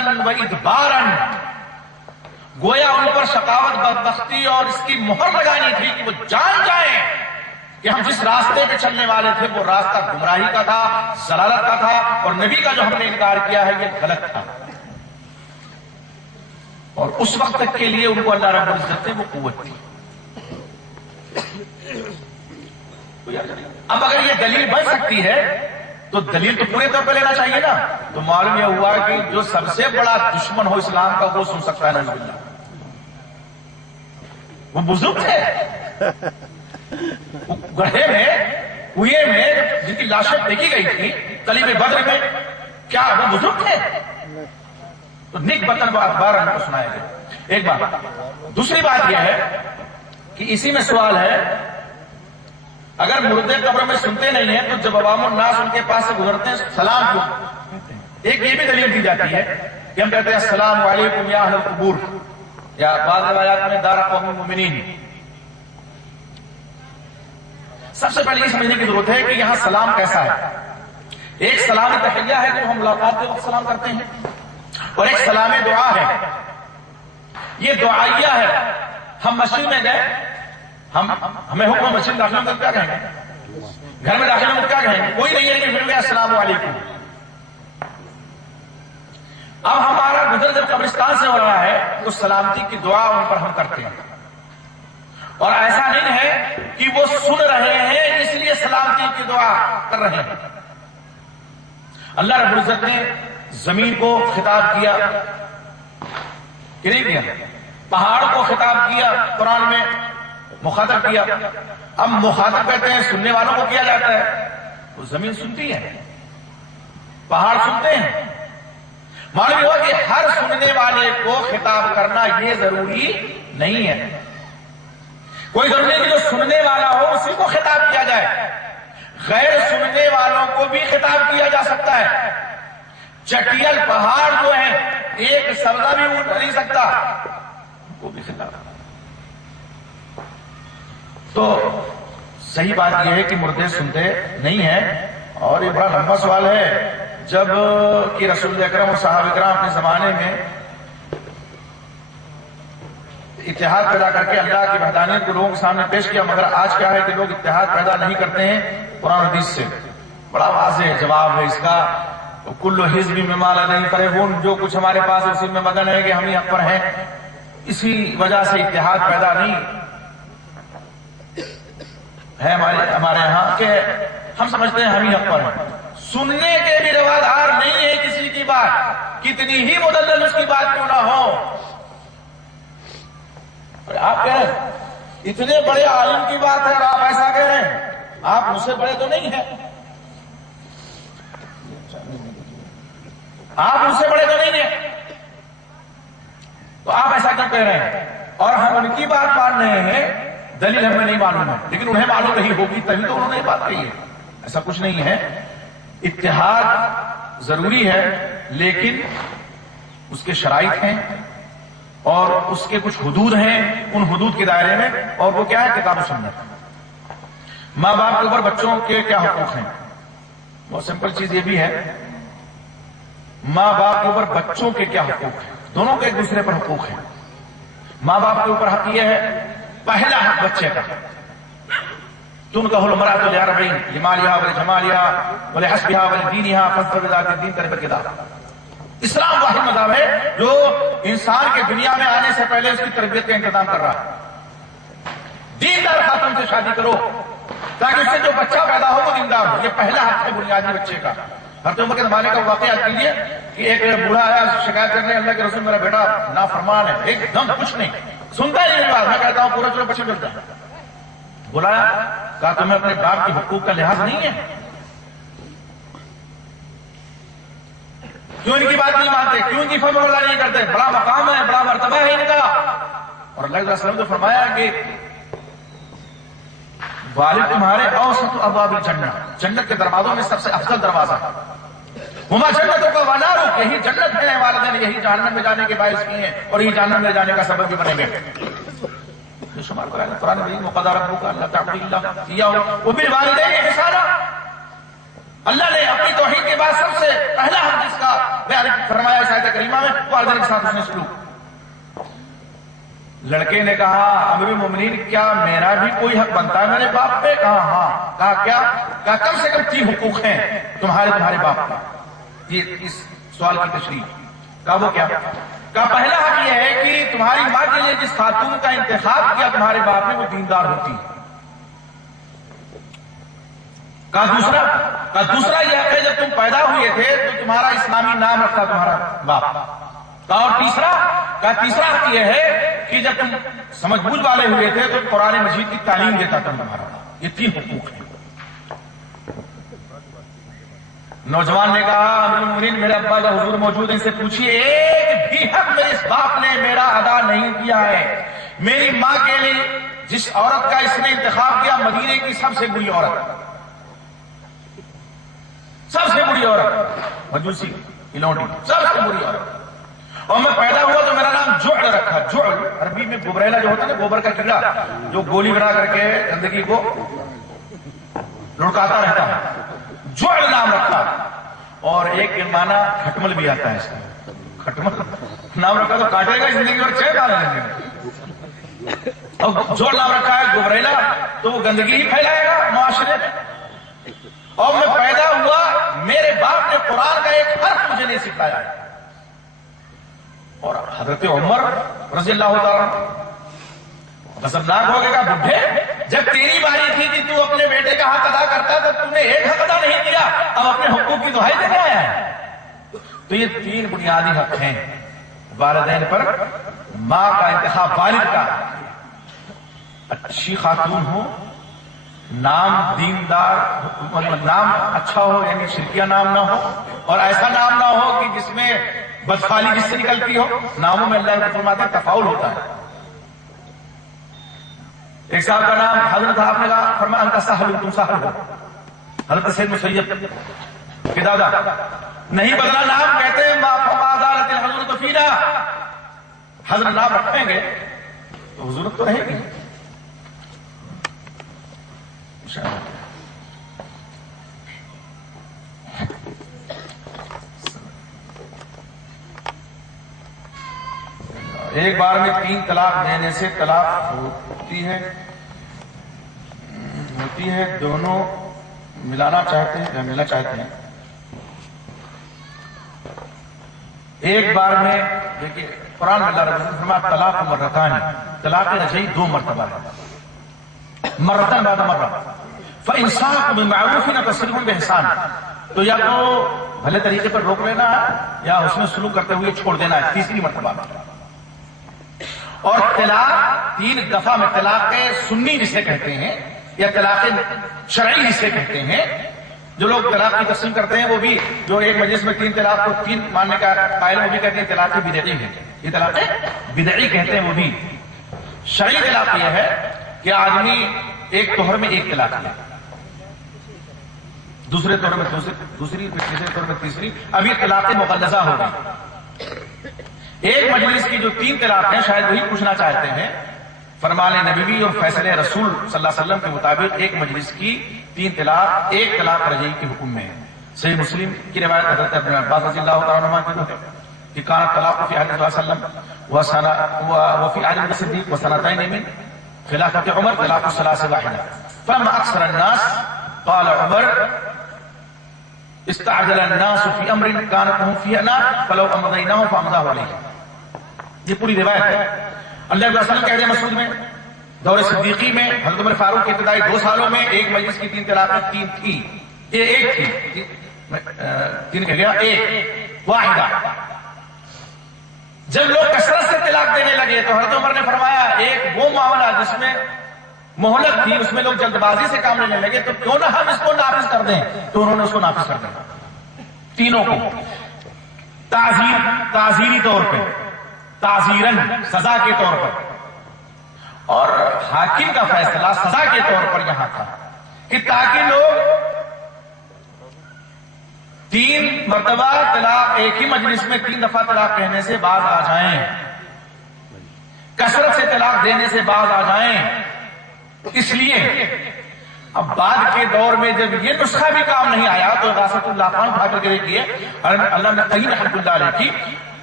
رغبتاً و ادباراً، گویا ان پر شقاوت، بدبختی اور اس کی مہر لگانی تھی کہ وہ جان جائیں کہ ہم جس راستے پہ چلنے والے تھے وہ راستہ گمراہی کا تھا، ضلالت کا تھا، اور نبی کا جو ہم نے انکار کیا ہے یہ غلط تھا۔ اور اس وقت تک کے لیے ان کو اللہ رب العزت نے وہ قوت تھی۔ اب اگر یہ دلیل بن سکتی ہے تو دلیل تو پورے طور پہ لینا چاہیے نا۔ تو معلوم یہ ہوا کہ جو سب سے بڑا دشمن ہو اسلام کا وہ سن سکتا ہے نعوذ باللہ۔ وہ بزرگ تھے گڑھے میں، کنویں میں جن کی لاشیں دیکھی گئی تھی قلیب بدر میں، کیا وہ بزرگ تھے؟ تو نک بطن اخبار ہم کو سنائے گئے۔ ایک بات۔ دوسری بات یہ ہے کہ اسی میں سوال ہے، اگر مردے قبر میں سنتے نہیں ہیں تو جب عوام الناس ان کے پاس سے گزرتے ہیں سلام کیوں؟ ایک یہ بھی دلیل دی جاتی ہے کہ ہم کہتے ہیں السلام علیکم یا اہل القبور، یا بعض روایات میں دار قوم المؤمنین۔ سب سے پہلے یہ سمجھنے کی ضرورت ہے کہ یہاں سلام کیسا ہے۔ ایک سلام تحیہ ہے جو ہم ملاقات کے وقت سلام کرتے ہیں، اور ایک سلام دعا ہے، یہ دعائیہ ہے۔ ہم مسجد میں گئے، ہمیں حکم مسجد داخلہ میں کیا کہیں گے؟ گھر میں داخلہ میں کیا کہیں گے؟ کوئی نہیں ہے کہ پھر السلام علیکم۔ اب ہمارا گزر جب قبرستان سے ہو رہا ہے تو سلامتی کی دعا ان پر ہم کرتے ہیں، اور ایسا نہیں ہے کہ وہ سن رہے ہیں اس لیے سلامتی کی دعا کر رہے ہیں۔ اللہ رب العزت نے زمین کو خطاب کیا کہ نہیں کیا؟ پہاڑ کو خطاب کیا، قرآن میں مخاطب کیا۔ اب مخاطب کہتے ہیں سننے والوں کو کیا جاتا ہے، تو زمین سنتی ہے، پہاڑ سنتے ہیں۔ معلوم ہوا کہ ہر سننے والے کو خطاب کرنا یہ ضروری نہیں ہے۔ کوئی ضروری نہیں کہ جو سننے والا ہو اسی کو خطاب کیا جائے، غیر سننے والوں کو بھی خطاب کیا جا سکتا ہے۔ چٹیل پہاڑ جو ہیں، ایک سبزہ بھی اٹھ نہیں سکتا، وہ بھی خطاب۔ تو صحیح بات یہ ہے کہ مردے سنتے نہیں ہیں، اور یہ بڑا لمبا سوال ہے۔ جب کہ رسول اکرم اور صحابہ کرام اپنے زمانے میں اتحاد پیدا کر کے اللہ کی وحدانیت کو لوگوں کے سامنے پیش کیا، مگر آج کیا ہے کہ لوگ اتحاد پیدا نہیں کرتے ہیں قرآن حدیث سے۔ بڑا واضح جواب ہے اس کا، کل حزب بما لدیہم فرحون، جو کچھ ہمارے پاس اسی میں مگن ہے کہ ہم ہی حق پر ہیں، اسی وجہ سے اتحاد پیدا نہیں ہے ہمارے یہاں کہ ہم سمجھتے ہیں ہم ہی حق پر ہیں۔ سننے کے بھی روادار نہیں ہے کسی کی بات، کتنی ہی مدلل اس کی بات کیوں نہ ہو۔ آپ کہہ رہے ہیں اتنے بڑے عالم کی بات ہے اور آپ ایسا کہہ رہے ہیں، آپ مجھ سے بڑے تو نہیں ہیں، آپ مجھ سے بڑے تو نہیں ہیں، تو آپ ایسا کیوں کہہ رہے ہیں؟ اور ہم ان کی بات مان رہے ہیں، دلیل ہمیں نہیں معلوم ہے، لیکن انہیں معلوم نہیں ہوگی تبھی تو انہوں نے یہ بات کہی ہے۔ ایسا کچھ نہیں ہے، اتحاد ضروری ہے لیکن اس کے شرائط ہیں اور اس کے کچھ حدود ہیں، ان حدود کے دائرے میں، اور وہ کیا ہے؟ کتاب و سنت۔ ماں باپ کے اوپر بچوں کے کیا حقوق ہیں؟ بہت سمپل چیز یہ بھی ہے، ماں باپ کے اوپر بچوں کے کیا حقوق ہیں؟ دونوں کے ایک دوسرے پر حقوق ہیں۔ ماں باپ کے اوپر حق یہ ہے، پہلا حق بچے کا، تنکح المرأۃ لأربع، لمالها ولجمالها ولحسبها ولدینها فاظفر بذات الدین تربت یداک۔ اسلام واحد مذہب ہے جو انسان کے دنیا میں آنے سے پہلے اس کی تربیت کا انتظام کر رہا ہے۔ دیندار خاتون سے شادی کرو تاکہ اس سے جو بچہ پیدا ہو وہ دیندار ہو، یہ پہلا حق ہے بنیادی بچے کا۔ حضرت عمر کے زمانے کا واقعہ یاد کیجیے کہ ایک بوڑھا آیا شکایت کرنے، اللہ کے رسول میرا بیٹا نافرمان ہے، ایک دم کچھ نہیں سنتا ہی نہیں بات، میں کہتا ہوں پورا چلو بچے ملتا ہے۔ بلایا، کہا تمہیں اپنے باپ کے حقوق کا لحاظ نہیں ہے؟ کیوں ان کی بات نہیں مانتے؟ کیوں ان کی فرمان برداری نہیں کرتے؟ بڑا مقام ہے، بڑا مرتبہ ہے ان کا۔ اور اللہ علیہ وسلم نے فرمایا کہ والد تمہارے اوسط ابواب الجنہ، جنت کے دروازوں میں سب سے افضل دروازہ ہے۔ ہما جنتوں کا ونارو، یہی جنت ہے، والدین یہی جہنم میں جانے کے باعث کی ہیں اور یہی جہنم میں جانے کا سبب بھی بنے گے۔ شمار کرایا قرآن مجید، وقضى ربك الا تعبدوا الا اياه وبالوالدين احسانا۔ اللہ نے اپنی توحید کے بعد سب سے پہلا حق جس کا بیان فرمایا اس آیت کریمہ میں والدین کے ساتھ اس نے سلوک. لڑکے نے کہا امیر المومنین کیا میرا بھی کوئی حق بنتا ہے میرے باپ پہ؟ کہا ہاں. کہا کیا؟ کہا کم سے کم 3 حقوق ہیں تمہارے باپ پہ. یہ اس سوال کی تشریح. کہا وہ کیا؟ کہا پہلا حق یہ ہے کہ تمہاری ماں کے لیے جس خاتون کا انتخاب کیا تمہارے باپ نے وہ دیندار ہوتی. کہا دوسرا یہ حق ہے جب تم پیدا ہوئے تھے تو تمہارا اسلامی نام رکھتا تمہارا باپ. کہا اور تیسرا حق یہ ہے کہ جب تم سمجھ بوجھ والے ہوئے تھے تو قرآن مجید کی تعلیم دیتا تھا تمہارا. یہ 3 حقوق ہیں. نوجوان نے کہا امیر المومنین میرے ابا کا حضور موجود ہے، ان سے پوچھیے ایک بھی حق میرے اس باپ نے میرا ادا نہیں کیا ہے. میری ماں کے لیے جس عورت کا اس نے انتخاب کیا مدینے کی سب سے بری عورت، مجوسی الونڈی، سب سے بری عورت. اور میں پیدا ہوا تو میرا نام جعل رکھا. جعل عربی میں گبریلا جو ہوتا ہے نا، گوبر کا کیڑا جو گولی بنا کر کے زندگی کو لڑکاتا رہتا ہے، جعل نام رکھا. اور ایک معنی کھٹمل بھی آتا ہے اس کا. کھٹمل نام رکھا تو کاٹے گا زندگی اور چھ ڈالے لیں گے. اور جعل نام رکھا ہے گبریلا تو وہ گندگی ہی پھیلائے گا معاشرے میں. اور میں پیدا ہوا میرے باپ نے قرآن کا ایک حرف مجھے نہیں سکھایا. اور حضرت عمر رضی اللہ تعالیٰ غضبناک ہو گئے. کہا بڈھے جب تیری باری تھی کہ تو اپنے بیٹے کا حق ادا کرتا تب تم نے ایک حق ادا نہیں کیا، اب اپنے حقوق کی دہائی دینے آیا ہے. تو یہ 3 بنیادی حق ہیں والدین پر. ماں کا انتخاب، والد کا اچھی خاتون ہو، نام دیندار، نام اچھا ہو یعنی شرکیہ نام نہ ہو، اور ایسا نام نہ ہو کہ جس میں بدفالی جس سے نکلتی ہو. ناموں میں اللہ کے فرماتے ہیں تفاؤل ہوتا ہے. ایک صاحب کا نام حضرت صاحب نے کہا فرمایا انت سہل، تم سہل ہو. حضرت سید مسیب کے دادا نہیں بدلا نام، کہتے ہیں حضرت فینا، حضرت نام رکھیں گے تو حضورت تو رہے گی. ایک بار میں 3 طلاق دینے سے طلاق ہوتی ہے دونوں ملانا چاہتے ہیں یا ملنا چاہتے ہیں. ایک بار میں دیکھیے قرآن میں اللہ رب العزت فرماتا طلاق مرتان، طلاق رجعی 2 مرتبہ ہے، مرتان بعد مرہ. فإمساک بمعروف نہ تسریح بإحسان، تو یا تو بھلے طریقے پر روک لینا ہے یا اس میں سلوک کرتے ہوئے چھوڑ دینا ہے 3 مرتبہ میں. اور طلاق 3 دفعہ میں، طلاق سنی جسے کہتے ہیں یا طلاق شرعی جسے کہتے ہیں. جو لوگ طلاق کی تقسیم کرتے ہیں وہ بھی جو ایک مجلس میں 3 طلاق کو 3 ماننے کا قائل وہ بھی کہتے ہیں طلاق بدعی ہے. یہ طلاق بدعی کہتے ہیں. وہ بھی شرعی طلاق یہ ہے کہ آدمی ایک طہر میں 1 طلاق لے، دوسرے طور میں دوسری، تیسرے طور میں تیسری. اب یہ طلاق مغلظہ ہو گئی. ایک مجلس کی جو 3 طلاق ہیں شاید وہی پوچھنا چاہتے ہیں. فرمان نبوی اور فیصلے رسول صلی اللہ علیہ وسلم کے مطابق ایک مجلس کی 3 طلاق 1 طلاق رجعی کے حکم میں ہے. صحیح مسلم کی روایت حضرت ابن عباس رضی اللہ تعالیٰ عنہ کی ہے کہ کان طلاق فی عہد صلی اللہ علیہ وسلم وفی عہد الصدیق وسنتین من خلافت عمر طلاق الثلاث واحدہ. فلما اکثر الناس قال عمر استعجل الناس فی امر كانت لهم فيه نار فلو امضيناه فامضاه عليه. یہ پوری روایت ہے. اللہ علیہ وسلم کہتے ہیں مسعود میں دور صدیقی میں حضرت عمر فاروق کے ابتدائی 2 سالوں میں ایک مجلس کی 3 طلاقیں 3 تھی. یہ 1 تھی، 3 کہہ گیا 1 واحدہ. جب لوگ کثرت سے طلاق دینے لگے تو حضرت عمر نے فرمایا ایک وہ معاملہ جس میں مہلت تھی اس میں لوگ جلد بازی سے کام لینے لگے تو کیوں نہ ہم اس کو نافذ کر دیں. تو انہوں نے اس کو نافذ کر دیا تینوں کو تعزیری طور پہ، تعزیرن سزا کے طور پر. اور حاکم کا فیصلہ سزا کے طور پر یہاں تھا کہ تاکہ لوگ 3 مرتبہ طلاق ایک ہی مجلس میں 3 دفعہ طلاق کہنے سے باز آ جائیں، کثرت سے طلاق دینے سے باز آ جائیں. اس لیے اب بعد کے دور میں جب یہ نسخہ بھی کام نہیں آیا تو غاثۃ اللافان اٹھا کر کے دیکھیے اللہ نے قیم رحمۃ اللہ علیہ کی،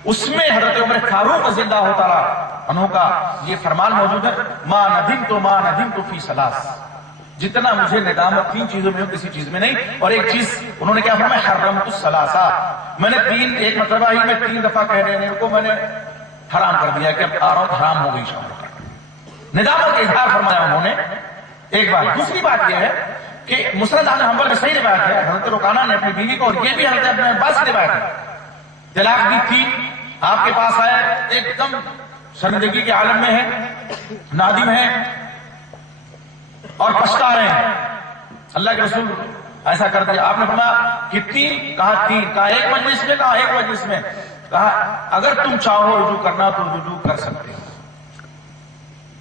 اس میں حضرت عمر فاروق رضی اللہ تعالیٰ عنہ کا یہ فرمان موجود ہے، ما ندمت فی ثلاث، جتنا مجھے ندامت تین چیزوں میں ہو کسی چیز میں نہیں. اور ایک چیز انہوں نے کیا فرمایا، حرمت الثلاثہ، میں نے ایک مرتبہ ہی میں 3 دفعہ کہہ رہے کو میں نے حرام کر دیا کہ اب آ رہا ہوں حرام ہو گئی شام کا. ندامت کا اظہار فرمایا انہوں نے. ایک بات. دوسری بات یہ ہے کہ مسند احمد حنبل میں صحیح روایت ہے، حضرت رکانہ نے اپنی بیوی کو، اور یہ بھی حضرت ابن عباس کی روایت ہے، طلاق دی تھی، آپ کے پاس آئے، ایک دم شرمندگی کے عالم میں ہے، نادم ہے اور پچھتا رہے ہیں. اللہ کے رسول ایسا کر دیا. آپ نے فرمایا کتنی؟ کہا 3. کہا ایک مجلس میں؟ کہا ایک مجلس میں. کہا اگر تم چاہو رجوع کرنا تو رجوع کر سکتے ہو.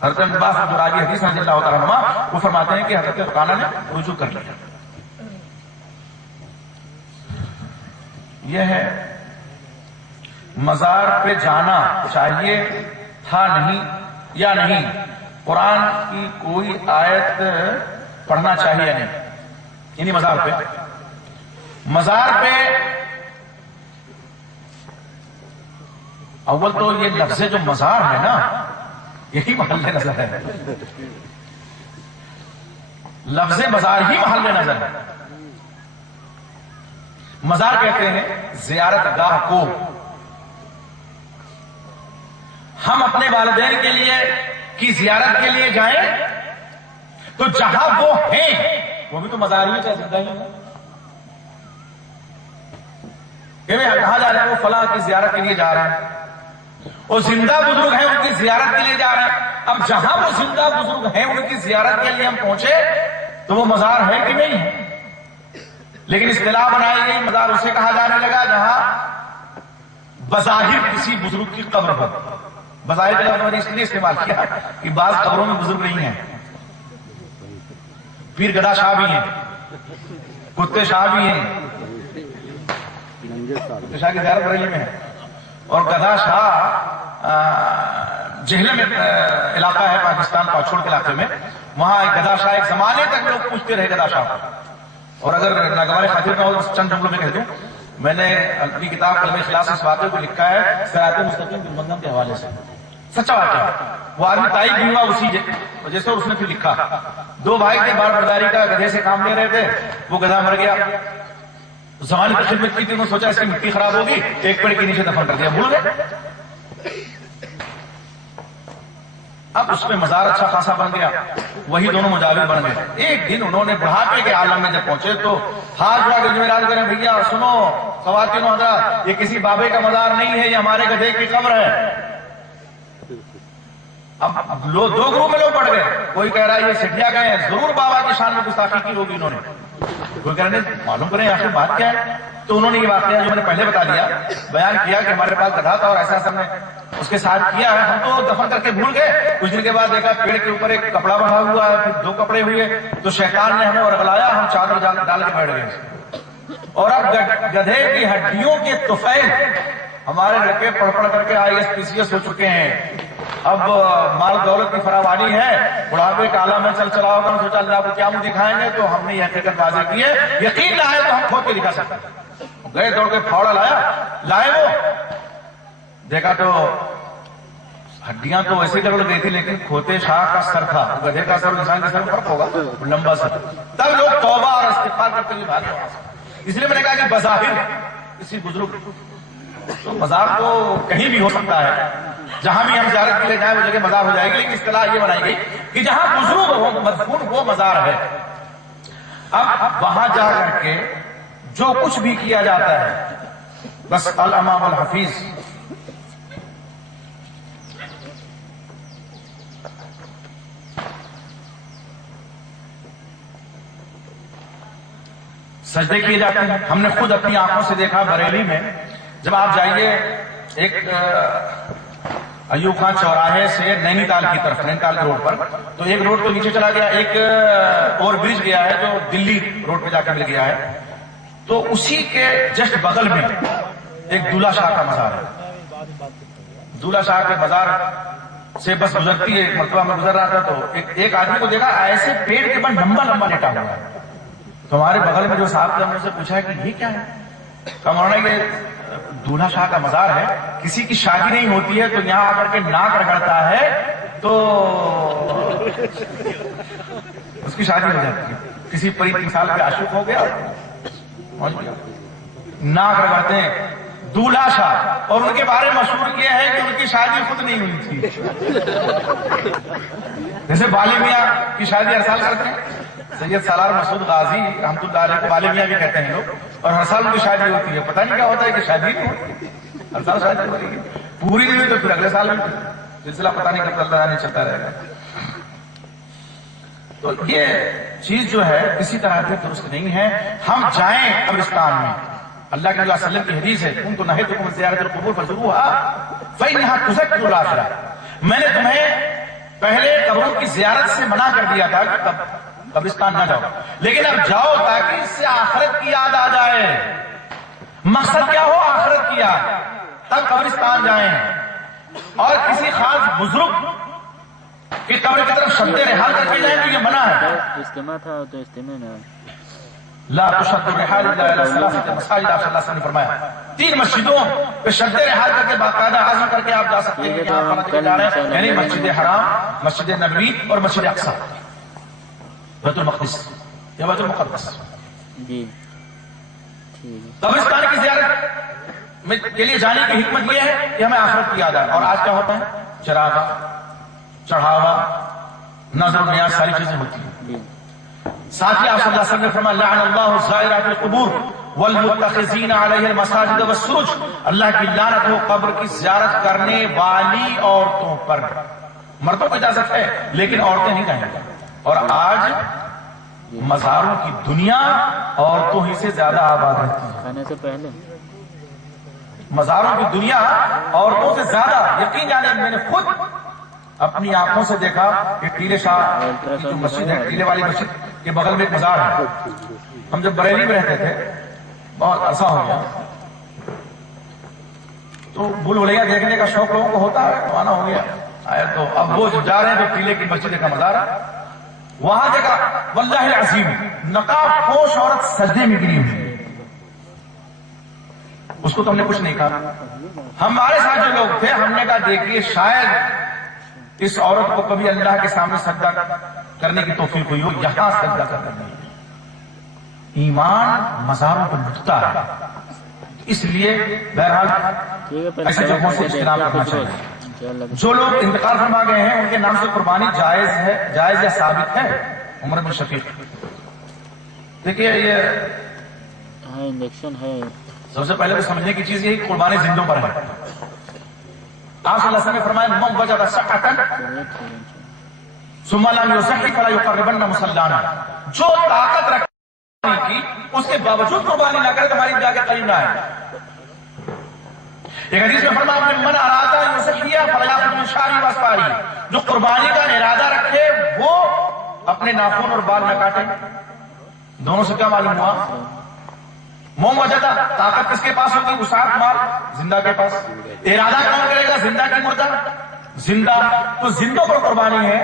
حضرت ابن عباس جو راوی حدیث رضی اللہ تعالیٰ عنہ وہ فرماتے ہیں کہ حضرت رکانہ نے رجوع کر لیا. یہ ہے مزار پہ جانا چاہیے تھا نہیں یا نہیں، قرآن کی کوئی آیت پڑھنا چاہیے یا نہیں، یعنی مزار پہ اول تو یہ لفظ جو مزار ہے نا یہی محل نظر ہے، لفظ مزار ہی محل نظر ہے. مزار کہتے ہیں زیارت گاہ کو. ہم اپنے والدین کے لیے کی زیارت کے لیے جائیں تو جہاں وہ ہیں وہ بھی تو مزار ہی زندہ ہی ہے. کہاں جا رہے ہیں؟ وہ فلاں کی زیارت کے لیے جا رہے ہیں. وہ زندہ بزرگ ہیں ان کی زیارت کے لیے جا رہے ہیں. اب جہاں وہ زندہ بزرگ ہیں ان کی زیارت کے لیے ہم پہنچے تو وہ مزار ہے کہ نہیں ہے؟ لیکن اصطلاح بنائی گئی مزار اسے کہا جانے لگا جہاں بظاہر کسی بزرگ کی قبر ہو. بظاہر کے لفظ میں نے اس لیے استعمال کیا کہ بعض قبروں میں بزرگ نہیں ہیں، پیر گدا شاہ بھی ہیں، کتے شاہ بھی ہیں. کتے شاہ کی زیارت بریلی میں ہے، اور گدا شاہ جہلم علاقہ ہے پاکستان پاچھوڑ کے علاقے میں، وہاں ایک گدا شاہ، ایک زمانے تک لوگ پوچھتے رہے گدا شاہ کو. اور اگر ناگوار خاطر میں اور چند جملوں میں کہہ دوں، میں نے اپنی کتاب کلمہ اخلاص اس واقعے کو لکھا ہے صراط مستقیم بالمنظم کے حوالے سے. سچا واقعہ. وہ آدمی تائب بھی ہوا اسی وجہ سے، اور اس نے پھر لکھا 2 بھائی تھے بار برداری کا، گدھے سے کام لے رہے تھے، وہ گدھا مر گیا. زمانے کی خدمت کی تھی، انہوں نے سوچا اس کی مٹی خراب ہوگی، ایک پیڑ کے نیچے دفن کر دیا، بھول گئے. اب اس میں مزار اچھا خاصا بن گیا، وہی دونوں مجاور بن گئے. ایک دن انہوں نے بڑھاپے کے عالم میں جب پہنچے تو ہاتھ جوڑا کے جمعرات کریں، بھیا سنو خواتین و حضرات، یہ کسی بابے کا مزار نہیں ہے، یہ ہمارے گدھے کی قبر ہے. اب لوگ 2 گروپ میں لوگ پڑ گئے. کوئی کہہ رہا ہے یہ سٹھیا گئے ہیں، ضرور بابا کی شان میں گستاخی کی ہوگی انہوں نے. کوئی کہہ رہے ہیں معلوم کریں آخر بات کیا ہے. تو انہوں نے یہ واقعہ جو میں نے پہلے بتا دیا بیان کیا کہ ہمارے پاس گدھا تھا اور ایسا ایسا نے اس کے ساتھ کیا ہے. ہم تو دفن کر کے بھول گئے. کچھ دن کے بعد دیکھا پیڑ کے اوپر ایک کپڑا بندھا ہوا ہے، پھر 2 کپڑے ہوئے، تو شیطان نے ہمیں ورغلایا، ہم چادر ڈال کے بیٹھ گئے. اور اب گدھے کی ہڈیوں کے طفیل ہمارے لڑکے پڑھ کر کے IAS PCS ہو چکے ہیں. اب مال دولت کی فراوانی ہے، بڑھاپے کا عالم میں چل چلا ہوگا. ہم سوچا اللہ کو کیا منہ دکھائیں گے، تو ہم نے یہ حقیقت واضح کی ہے. یقین لائے تو ہم کھود کے دکھا سکتے. گئے دوڑ کے پھاوڑا لائے وہ دیکھا تو ہڈیاں تو ویسے جگڑ گئی تھی، لیکن کھوتے شاہ کا سر تھا. گدھے کا سر انسان کے سر میں فرق ہوگا، لمبا سر. تب لوگ توبہ اور استغفار کرتے ہوئے بھاگے. اس لیے میں نے کہا کہ بظاہر کسی بزرگ تو مزار تو کہیں بھی ہو سکتا ہے، جہاں بھی ہم زیارت کے لیے جائیں وہ جگہ مزار ہو جائے گی. لیکن اصطلاح یہ بنائی گئی کہ جہاں بزرگ ہو مدفون وہ مزار ہے. اب وہاں جا کر کے جو کچھ بھی کیا جاتا ہے بس الامام الحفیظ سجدے کیے جاتے ہیں. ہم نے خود اپنی آنکھوں سے دیکھا بریلی میں. جب آپ جائیے ایک ایوب خان چوراہے سے نینی تال کی طرف، نینی تال کے روڈ پر، تو ایک روڈ تو نیچے چلا گیا، ایک اور برج گیا ہے جو دلی روڈ پہ جا کے مل گیا ہے. تو اسی کے جسٹ بغل میں ایک دولہ شاہ کا مزار ہے. دولہ شاہ کے مزار سے بس گزرتی ہے. ایک مرتبہ میں گزر رہا تھا تو ایک آدمی کو دیکھا ایسے پیڑ کے پر لمبا لمبا لیٹا ہوا ہے. تو ہمارے بغل میں جو صاحب تھے ہم نے سے پوچھا کہ یہ کیا ہے؟ تو ہمارا یہ دولہا شاہ کا مزار ہے. کسی کی شادی نہیں ہوتی ہے تو یہاں آ کر کے ناک رگڑتا ہے تو اس کی شادی ہو جاتی ہے. کسی پری 3 سال پہ عاشق ہو گیا ناک رگڑتے ہیں دولہا شاہ. اور ان کے بارے میں مشہور یہ ہے کہ ان کی شادی خود نہیں ہوئی تھی. جیسے بالی میاں کی شادی ہر سال کرتے ہیں. سید سالار مسعود غازی رحمۃ اللہ علیہ کو بالی میاں بھی کہتے ہیں لوگ. اور ہر سال ان کی شادی ہوتی ہے. پتہ نہیں کیا ہوتا ہے کہ شادی نہیں ہوتی. ہر سال شادی ہو رہی ہے پوری نہیں ہوئی تو پھر اگلے سال بھی سلسلہ پتہ نہیں کب اللہ نہیں چلتا رہے گا. تو یہ چیز جو ہے کسی طرح سے درست نہیں ہے. ہم جائیں قبرستان میں. اللہ کے علیہ وسلم کی حدیث ہے تم تو نہیتکم زیارت القبور فزوروها فإنها تذکر الآخرہ. میں نے تمہیں پہلے قبروں کی زیارت سے منع کر دیا تھا کہ قبرستان نہ جاؤ, لیکن اب جاؤ تاکہ اس سے آخرت کی یاد آ جائے. مقصد کیا ہو؟ آخرت کی یاد. تب قبرستان جائیں. اور کسی خاص بزرگ کی قبر کی طرف شد رحال کر کے جائیں تو یہ منع ہے. اجتماع تھا تو اجتماع نہ لا تشد الرحال الا الى ثلاثه مساجد. آپ صلی اللہ علیہ وسلم نے فرمایا 3 مسجدوں پہ شد رحال کر کے باقاعدہ عزم کر کے آپ جا سکتے ہیں. یہاں پر جا رہے ہیں یعنی مسجد حرام, مسجد نبوی اور مسجد اقصی, بیت المقدس یا بیت المقدس. جی قبرستان کی زیارت کے لیے جانے کی حکمت یہ ہے کہ ہمیں آخرت کی یاد آئے. اور آج کیا ہوتا ہے؟ چراغا, چڑھاوا, نظر و نیاز ساری چیزیں ہوتی ہیں. ساتھ ہی آپ صلی اللہ علیہ وسلم نے فرمایا لعن اللہ زائرات القبور والمتخذین علیہ المساجد والسرج. اللہ کی لعنت ہو قبر کی زیارت کرنے والی عورتوں پر. مردوں کو اجازت ہے لیکن عورتیں نہیں جائیں گی. اور آج مزاروں کی دنیا عورتوں ہی سے زیادہ آباد رہتی ہے. کھانے سے پہلے مزاروں کی دنیا عورتوں سے زیادہ. یقین جانے میں نے خود اپنی آنکھوں سے دیکھا کہ ٹیلے شاہ کی جو مسجد ہے, ٹیلے والی مسجد کے بغل میں ایک مزار ہے. ہم جب بریلی میں رہتے تھے بہت عرصہ ہو گیا تو بھول بھلیا دیکھنے کا شوق لوگوں کو ہوتا ہے. روانہ ہو گیا آیا تو اب وہ جا رہے ہیں تو ٹیلے کی مسجد کا مزار ہے. وہاں دیکھا واللہ العظیم نقاب پوش عورت سجدے میں گری ہوئی. اس کو تو ہم نے کچھ نہیں کہا. ہمارے ساتھ جو لوگ تھے ہم نے کہا دیکھیے شاید اس عورت کو کبھی اللہ کے سامنے سجدہ کرنے کی توفیق ہوئی ہو, یہاں سجدہ کرنے نہیں. ایمان مزاروں پر لٹتا ہے. اس لیے بہرحال ایسے جگہوں سے اجتناب کرنا چاہیے. جو لوگ انتقال فرما گئے ہیں ان کے نام سے قربانی جائز ہے, جائز یا ثابت ہے. عمر بن شفیق دیکھیے یہ انجیکشن ہے. سب سے پہلے تو سمجھنے کی چیز یہ قربانی زندوں پر ہے. آپ صلی اللہ علیہ وسلم نے فرمایا من وجد صحة ثم لم يصح فلا يقربن مصلانا. جو طاقت رکھنے کی اس کے باوجود قربانی نہ کرے تمہاری جا کے قریب نہ آئے. ایک حدیث میں فرمایا من اراد یصحیہ فلا یاخذ من شعری واصفاری. جو قربانی کا ارادہ رکھے وہ اپنے ناخن اور بال نہ کاٹے. دونوں سے کیا معلوم ہوا؟ موم وجدہ طاقت کس کے پاس ہوگی؟ وسعت مال زندہ کے پاس. ارادہ کون کرے گا؟ زندہ کی مردہ؟ زندہ. تو زندوں پر قربانی ہے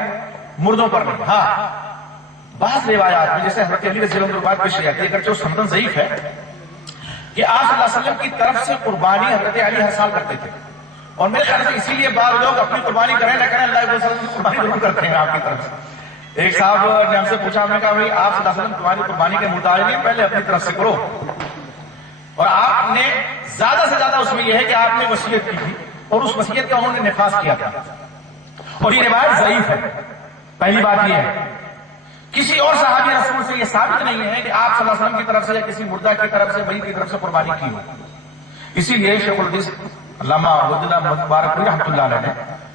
مردوں پر نہیں. ہاں بعض روایات میں جیسے حضرت علی رضی اللہ عنہ پیش آتی ہے اگرچہ وہ سندن ضعیف ہے کہ آپ صلی اللہ علیہ وسلم کی طرف سے قربانی حضرت علی ہر سال کرتے تھے. اور میرے خیال سے اسی لیے بعض لوگ اپنی قربانی کریں نہ کریں اللہ کے رسول قربانی ضرور کرتے ہیں آپ کی طرف سے. ایک صاحب نے ہم سے پوچھا, ہم نے کہا بھائی آپ صلی اللہ علیہ وسلم تمہاری قربانی کے محتاج نہیں, پہلے اپنی طرف سے کرو. اور آپ نے زیادہ سے زیادہ اس میں یہ ہے کہ آپ نے وصیت کی تھی اور اس وصیت کا انہوں نے نفاذ کیا تھا. اور یہ روایت ضعیف ہے. پہلی بات یہ ہے کسی اور صحابی رسول سے یہ ثابت نہیں ہے کہ آپ صلی اللہ علیہ وسلم کی طرف سے یا کسی مردہ کی طرف سے میت کی طرف سے قربانی کی ہو. اسی لیے شیخ الحدیث علامہ عبداللہ مبارکپوری رحمۃ اللہ علیہ نے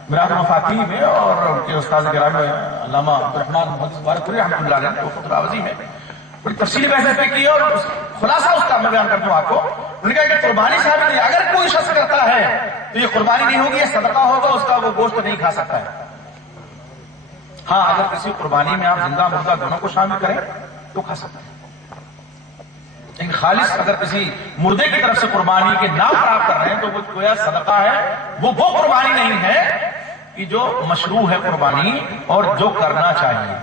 میراث المفاتیح میں اور ان کے استاد گرامی علامہ عبدالرحمن مبارکپوری رحمۃ اللہ علیہ نے فتح العوضی میں بڑی تفصیلی بحث کی اور خلاصہ اس کا میں بیان کرتا ہوں آپ کو. انہوں نے کہا کہ قربانی ثابت نہیں. اگر کوئی شخص کرتا ہے تو یہ قربانی نہیں ہوگی, یہ صدقہ ہوگا, اس کا وہ گوشت نہیں کھا سکتا ہے. ہاں اگر کسی قربانی میں آپ زندہ مردہ دونوں کو شامل کریں تو کھا سکتے ہیں. لیکن خالص اگر کسی مردے کی طرف سے قربانی کے نام پر آپ کر رہے ہیں تو وہ گویا صدقہ ہے, وہ قربانی نہیں ہے. کہ جو مشروع ہے قربانی اور جو کرنا چاہیے.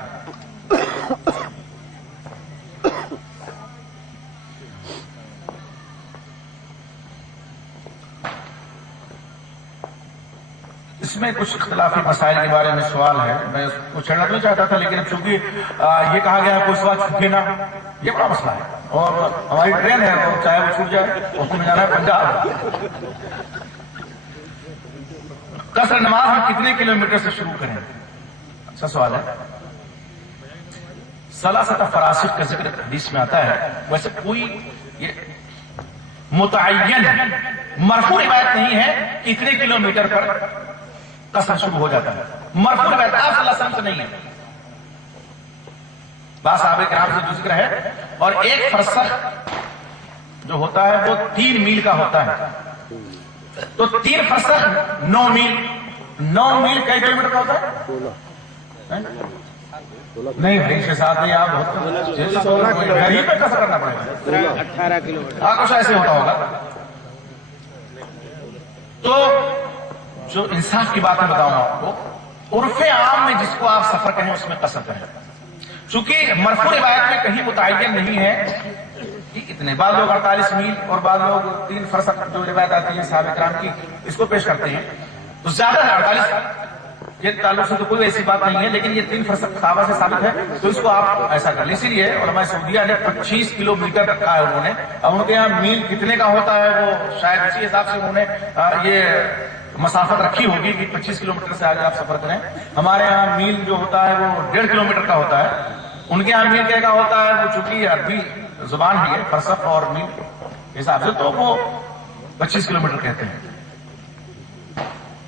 اس میں کچھ اختلافی مسائل کے بارے میں سوال ہے. میں اس کو چھیڑنا تو نہیں چاہتا تھا، لیکن چونکہ یہ کہا گیا ہے کوئی سوال چھوٹے نا، یہ بڑا مسئلہ ہے. اور ہماری ٹرین ہے، اور چاہے وہ چھوٹ جائے، اس کو جانا ہے پنجاب. قصر نماز ہم کتنے کلومیٹر سے شروع کریں؟ اچھا سوال ہے. ثلاثۃ فراسخ کا ذکر حدیث میں آتا ہے. ویسے کوئی یہ متعین مرفوع روایت نہیں ہے کہ اتنے کلومیٹر پر قصر شروع ہو جاتا ہے. مرفوع روایت آپ صلی اللہ علیہ وسلم سے نہیں ہے. بعض صحابہ کرام سے جو ذکر ہے. اور ایک فرسخ جو ہوتا ہے وہ 3 میل کا ہوتا ہے. تو 3 فرسخ 9 میل. 9 میل کئی کلومیٹر کا ہوتا ہے؟ نہیں بھائی 6-7 نہیں، آپ بہت گھر ہی پہ قصر کرنا پڑے گا. 18 کلومیٹر آپ کچھ ایسے ہوتا ہوگا. تو جو انصاف کی بات میں بتاؤں آپ کو، عرف عام میں جس کو آپ سفر کہیں اس میں قصر کریں. چونکہ مرفوع روایت میں کہیں متعین نہیں ہے کہ اتنے. بعض لوگ 48 میل اور بعض لوگ 3 فرسخ جو روایت آتی ہے صحابہ کرام کی اس کو پیش کرتے ہیں. تو زیادہ ہے 48 کے تعلق سے تو کوئی ایسی بات نہیں ہے، لیکن یہ 3 فرسخ صحابہ سے ثابت ہے، تو اس کو آپ ایسا کر لیں. اسی لیے علماء سعودیہ نے 25 کلومیٹر رکھا ہے انہوں نے. اب ان کے یہاں میل کتنے کا ہوتا ہے وہ شاید اسی حساب سے انہوں نے یہ مسافت رکھی ہوگی کہ 25 کلومیٹر سے آگے آپ سفر کریں. ہمارے یہاں میل جو ہوتا ہے وہ 1.5 کلومیٹر کا ہوتا ہے. ان کے یہاں میل کیا ہوتا ہے وہ چونکہ عربی زبان بھی ہے فرسخ اور میل کے حساب سے، تو وہ 25 کلومیٹر کہتے ہیں.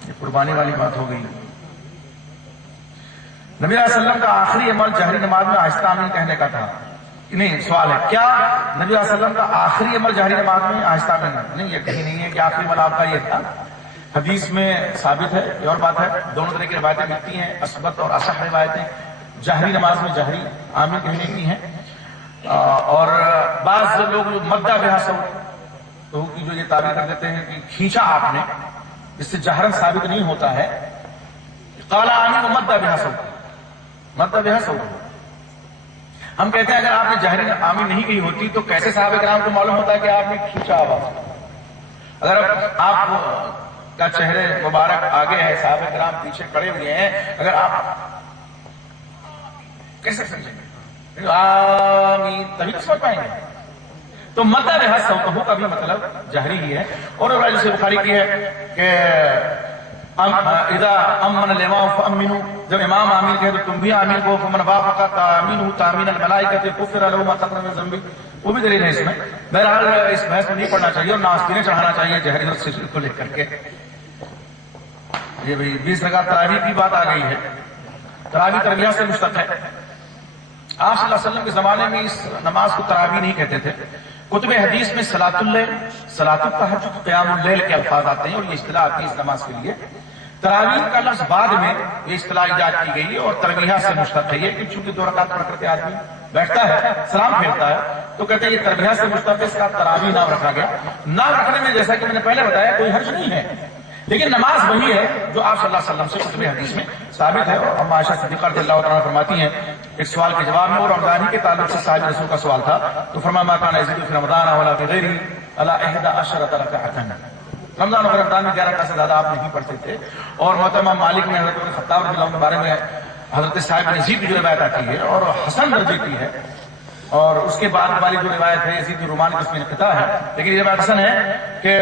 یہ قربانی والی بات ہو گئی. نبی علیہ وسلم کا آخری عمل جہری نماز میں آہستہ آمین کہنے کا تھا. نہیں، سوال ہے کیا نبی علیہ وسلم کا آخری عمل جہری نماز میں آہستہ آمین؟ نہیں، یہ کہیں نہیں ہے کہ آخری عمل آپ کا یہ تھا. حدیث میں ثابت ہے، یہ اور بات ہے. دونوں طرح کی روایتیں ملتی ہیں، اثبت اور اصح روایتیں. جہری نماز میں جہری آمین کہنے کی ہیں. اور بعض لوگ مدہ بہا صوت کی جو یہ تعبیر کر دیتے ہیں کہ کھینچا آپ نے، اس سے جہرن ثابت نہیں ہوتا ہے. قال آمین و مدہ بہا صوت، مدہ بہا صوت. ہم کہتے ہیں اگر آپ نے جہری آمین نہیں کہی ہوتی تو کیسے صحابہ کرام کو معلوم ہوتا ہے کہ آپ نے کھینچا آواز؟ اگر آپ کا چہرے مبارک آگے ہے، صحابہ کرام پیچھے کھڑے ہوئے ہیں، اگر آپ کیسے سمجھیں گے؟ آمین تبھی تو سمجھ پائیں گے. تو مدہ بہا صوت کا بھی مطلب جہری ہی ہے. اور روایت سے بخاری کی ہے کہ اذا امن الامام فامنوا، جب امام آمین کہے تو تم بھی آمین کو. فمن وافق تامینہ تامین الملائکۃ غفر له ما تقدم من ذنبہ. وہ بھی دلیل ہے اس میں. بہرحال اس بحث میں نہیں پڑھنا چاہیے اور ناستینے چڑھانا چاہیے جہری اور سجدے کو لے کر کے. یہ بھائی 20 رکعت تراویح کی بات آ گئی ہے. تراویح تراویح سے مشتق ہے. آپ صلی اللہ علیہ وسلم کے زمانے میں اس نماز کو تراویح نہیں کہتے تھے. کتب حدیث میں صلاۃ اللیل، صلاۃ التہجد، قیام اللیل کے الفاظ آتے ہیں اور یہ اصطلاح آتی ہے اس نماز کے لیے. تراویح کا لفظ بعد میں یہ اصطلاح ایجاد کی گئی ہے اور تراویح سے مشتق ہے. یہ کہ چونکہ 2 رکعت پڑھ کر کے آدمی بیٹھتا ہے، سلام پھیرتا ہے، تو کہتے ہیں یہ تراویح سے مشتق ہے، اس کا تراویح نام رکھا گیا. نام رکھنے میں جیسا کہ میں نے پہلے بتایا کوئی حرج نہیں ہے، لیکن نماز وہی ہے جو آپ صلی اللہ علیہ وسلم سے کتب حدیث میں ثابت ہے. اور عائشہ صدیقہ رضی اللہ تعالیٰ فرماتی ہیں ایک سوال کے جواب میں، اور رمضان ہی کے تعلق سے صاحب رسول کا سوال تھا، تو فرمایا ما کان یزید فی رمضان ولا فی غیرہ الا 11 رکعۃ. رمضان اور رمضان میں 11 رکعت سے زیادہ آپ نہیں پڑھتے تھے. اور محترم مالک نے حضرت خطاب رضی اللہ عنہ کے بارے میں حضرت صاحب یزید کی جو روایت آتی ہے اور حسن درجے کی ہے، اور اس کے بعد والی جو روایت ہے یزید رومانی جس میں انقطاع ہے، لیکن یہ روایت حسن ہے کہ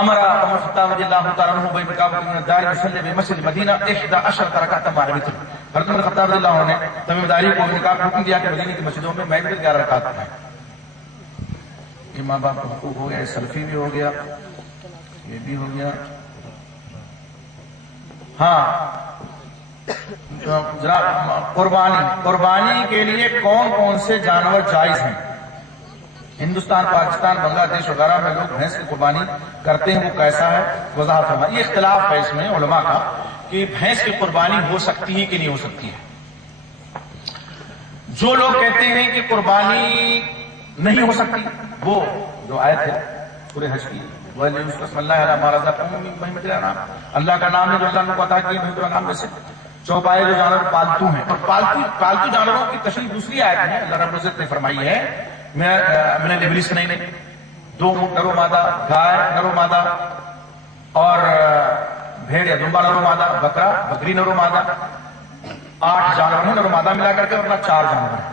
امر عمر خطاب رضی اللہ تعالیٰ عنہ بین رکعت من الدار یصلی بمسجد مدینہ 11 رکعۃ مع الوتر. حضرت عمر خطاب رضی اللہ عنہ نے تمیم داری کو نکاح حکم دیا کہ مدینے کی مسجدوں میں محفل 11 رکعت پڑھیں. یہ ماں باپ کا حقوق ہو گیا، سلفی بھی ہو گیا، یہ بھی ہو گیا. ہاں جناب، قربانی کے لیے کون کون سے جانور جائز ہیں؟ ہندوستان، پاکستان، بنگلہ دیش وغیرہ میں لوگ بھینس کی قربانی کرتے ہیں، وہ کیسا ہے وضاحت فرمائیں. یہ اختلاف ہے اس میں علماء کا کہ بھینس کی قربانی ہو سکتی ہے کہ نہیں ہو سکتی ہے. جو لوگ کہتے ہیں کہ قربانی نہیں ہو سکتی، وہ جو آیت ہے سورہ حج کی اللہ کا نام ہے جو اللہ نے عطا کیا ہے نام میں سے چوپائے جو جانور پالتو ہیں. اور پالتو جانوروں کی تشریح دوسری آیت میں اللہ رب العزت نے فرمائی ہے میں نے لبریس نہیں 2 اونٹ نر و مادہ, گائے نر و مادہ, اور بھیڑ یا دمبا نر و مادہ, بکرا بکری نر و مادہ, 8 جانور ہیں نر و مادہ ملا کر کے, اپنا 4 جانور ہیں.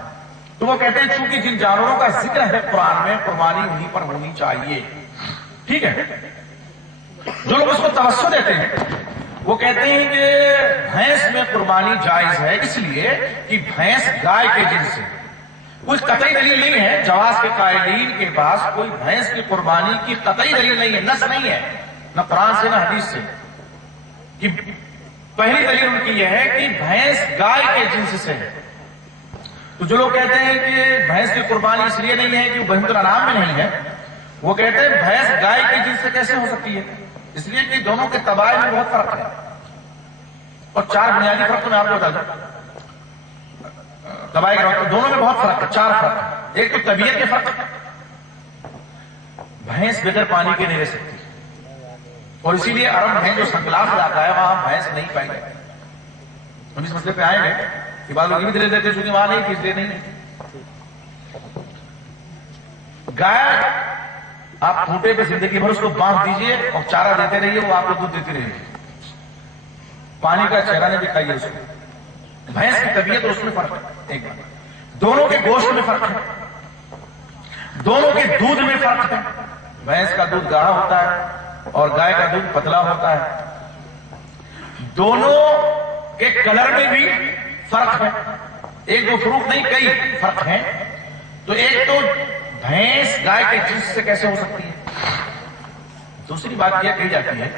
تو وہ کہتے ہیں چونکہ جن جانوروں کا ذکر ہے قرآن میں قربانی انہی پر ہونی چاہیے. ٹھیک ہے. جو لوگ اس کو توسع دیتے ہیں وہ کہتے ہیں کہ بھینس میں قربانی جائز ہے اس لیے کہ بھینس گائے کے جنس سے. کوئی قطعی دلیل نہیں ہے. جواز کے قائلین کے پاس کوئی بھینس کی قربانی کی قطعی دلیل نہیں ہے, نص نہیں ہے, نہ قرآن سے نہ حدیث سے. کہ پہلی دلیل ان کی یہ ہے کہ بھینس گائے کے جنس سے ہے. تو جو لوگ کہتے ہیں کہ بھینس کی قربانی اس لیے نہیں ہے کہ وہ بہیمۃ الانعام میں نہیں ہے, وہ کہتے ہیں بھینس گائے کے جنس سے کیسے ہو سکتی ہے؟ اس لیے کہ دونوں کے طبائع میں بہت فرق ہے. اور 4 بنیادی فرق تو میں آپ کو بتا دوں. طبائع کے دونوں میں بہت فرق ہے, 4 فرق ہے. ایک تو طبیعت کے فرق, بھینس بغیر پانی کے نہیں رہ سکتی, اور اسی لیے عرب میں جو سنکلاف علاقہ ہے وہاں بھینس نہیں پائی جاتی. ہم اس مسئلے پہ آئیں گے کہ بعض لوگ یہ بھی دے دیتے چونکہ وہاں نہیں, اس لیے نہیں ہے. گائے آپ کھوٹے پہ زندگی بھر اس کو باندھ دیجئے اور چارہ دیتے رہیے, وہ آپ کو دودھ دیتی رہے گی, پانی کا چہرہ نہیں دکھائیے اس کو. بھینس کی طبیعت اور اس میں فرق ہے. ایک بات, دونوں کے گوشت میں فرق ہے, دونوں کے دودھ میں فرق ہے. بھینس کا دودھ گاڑھا ہوتا ہے اور گائے کا دودھ پتلا ہوتا ہے. دونوں کے کلر میں بھی فرق ہے. ایک دو فروق نہیں, کئی فرق ہیں. تو ایک تو بھینس گائے کے جنس سے کیسے ہو سکتی ہے. دوسری بات یہ کہی جاتی ہے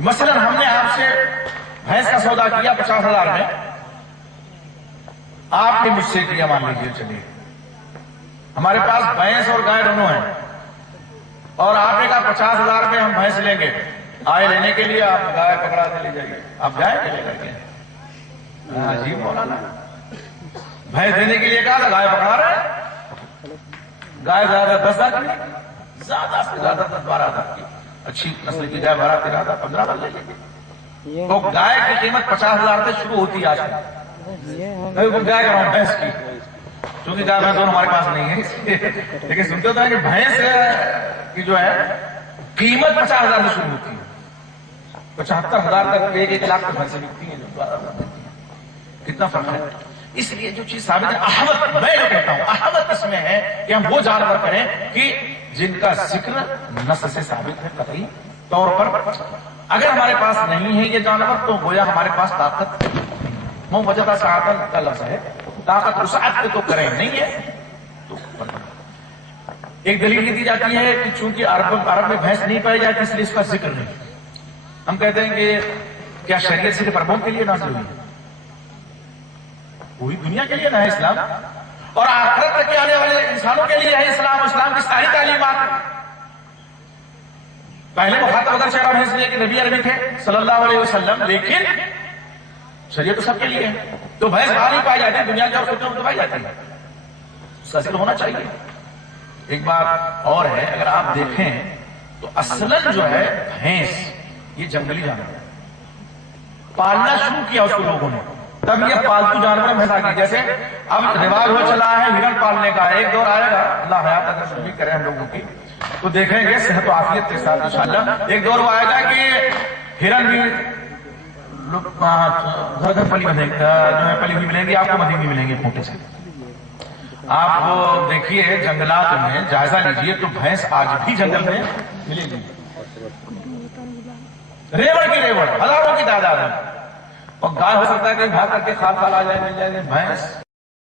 مثلا ہم نے آپ سے بھینس کا سودا کیا 50,000 میں, آپ نے مجھ سے کیا مان لیجیے, چلیے ہمارے پاس بھینس اور گائے دونوں ہیں, اور آپ نے کہا 50,000 میں ہم بھینس لیں گے, آئے لینے کے لیے آپ گائے پکڑا کے لے جائیے. آپ جائیں گے لے کر کے؟ عجیب مولانا, بھینس دینے کے لیے کہا تھا, گائے پکڑا رہے. گائے زیادہ 10,000 کی, زیادہ سے زیادہ 10-12,000 کی, اچھی نسل کی گائے 12-13,000 15,000 لے لیں گے. تو گائے کی قیمت 50,000 سے شروع ہوتی ہے آج کل. گائے کا بھینس کی, چونکہ گائے بھینس دونوں ہمارے پاس نہیں ہے, لیکن سنتے ہوتا ہے کہ بھینس کی جو ہے قیمت 50,000 سے شروع ہوتی ہے, 75,000 تک 1 لاکھ تک بھینسیں بکتی ہیں. کتنا فرق ہے. اس لیے جو چیز ثابت ہے, احمد میں جو کہتا ہوں, احمد اس میں ہے کہ ہم وہ جانور کریں کہ جن کا ذکر نص سے ثابت ہے قطعی طور پر. اگر ہمارے پاس نہیں ہے یہ جانور تو گویا ہمارے پاس طاقت وجدہ سعادت کا لفظ ہے, طاقت وسعت پہ تو کریں نہیں ہے. تو ایک دلیل یہ دی جاتی ہے کہ چونکہ عرب میں بھینس نہیں پائی جاتی اس لیے اس کا ذکر نہیں. ہم کہتے ہیں کہ کیا شریعت صرف عربوں کے لیے نازل ہوئی ہے؟ پوری دنیا کے لیے نہ ہے اسلام, اور آخرت تک کے آنے والے انسانوں کے لیے ہے اسلام. اسلام کی ساری تعلیمات. پہلے مخاطب اگر شرع بھینس لیے کہ نبی عربی تھے صلی اللہ علیہ وسلم, لیکن شریعت تو سب کے لیے ہے. تو بھینس باہر نہیں پائی جاتی, دنیا کے اور خطوں میں تو پائی جاتی ہے, اس کا ذکر ہونا چاہیے. ایک بات اور ہے, اگر آپ دیکھیں تو اصلاً جو ہے بھینس یہ جنگلی جانور ہے. پالنا شروع کیا اس کو لوگوں نے, تب یہ پالتو جانور میں بھینس آ گئی. جیسے اب رواج ہو چلا ہے ہرن پالنے کا, ایک دور آئے گا, اللہ حیات اگر شروع کرے ہم لوگوں کی تو دیکھیں گے صحت و عافیت کے ساتھ انشاءاللہ. ایک دور وہ آئے گا کہ ہرن بھی گھر گھر پلی بندھے جو ہے پلی ہوئی ملیں گی آپ کو, مدی بھی ملیں گے کھوٹے سے. آپ دیکھیے جنگلات میں جائزہ لیجئے تو بھینس آج بھی جنگل میں ملے گی, ریوڑ کی ریوڑ, ہزاروں کی تعداد ہے. اور گائے ہو سکتا ہے کہ بھاگ کر کے کھال کھال آ جائے, مل جائے. بھینس